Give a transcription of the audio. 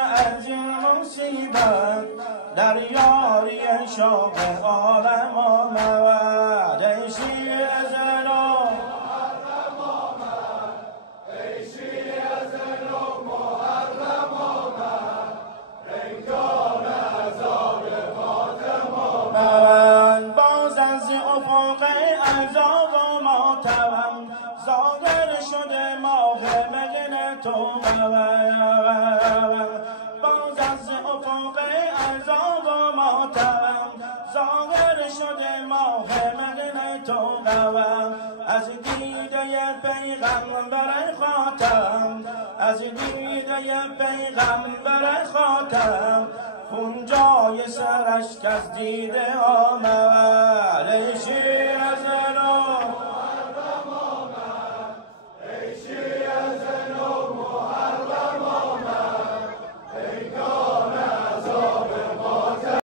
از این مصیبت در یاری شاه عالم آمد. ای شیعه زنو محرم آمد، ای شیعه زنو محرم آمد، رنگان عذاب فاطم آمد. باز از افق عذاب و ماتم ظاهر شده ماه مگن تو. باز از افق عذاب و ماتم ظاهر شده ماه مگن تو. از دیده پیغمبر خاتم، از دیده پیغمبر خاتم خون جای سرش که از دیده آمد. ای شیعه